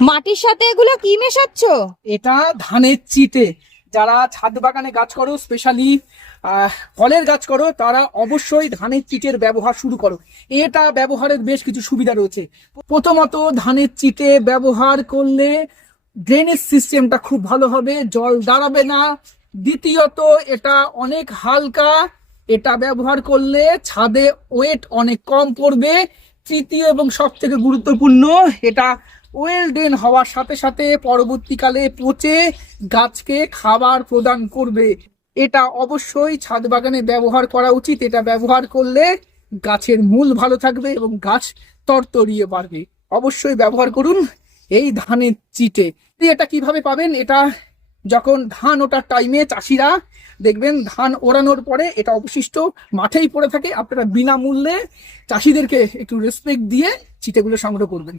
মাটির সাথে এগুলো কি মেশাচ্ছ? এটা ধানের চিটে। যারা ছাদ বাগানে গাছ করো, স্পেশালি ফলের গাছ করো, তারা অবশ্যই ধানের চিটের ব্যবহার শুরু করো। এটা ব্যবহারের বেশ কিছু সুবিধা রয়েছে। প্রথমত, ধানের চিটে ব্যবহার করলে ড্রেনেজ সিস্টেমটা খুব ভালো হবে, জল দাঁড়াবে না। দ্বিতীয়ত, এটা অনেক হালকা, এটা ব্যবহার করলে ছাদে ওয়েট অনেক কম পড়বে। তৃতীয় এবং সব থেকে গুরুত্বপূর্ণ, এটা ওয়েল ড্রেন হওয়ার সাথে সাথে পরবর্তীকালে পচে গাছকে খাবার প্রদান করবে। এটা অবশ্যই ছাদ বাগানে ব্যবহার করা উচিত। এটা ব্যবহার করলে গাছের মূল ভালো থাকবে এবং গাছ তরতরিয়ে বাড়বে। অবশ্যই ব্যবহার করুন এই ধানের চিটে। এটা কিভাবে পাবেন? এটা যখন ধান ওঠার টাইমে চাষিরা দেখবেন ধান ওড়ানোর পরে এটা অবশিষ্ট মাঠেই পড়ে থাকে, আপনারা বিনামূল্যে চাষিদেরকে একটু রেসপেক্ট দিয়ে চিটেগুলো সংগ্রহ করবেন।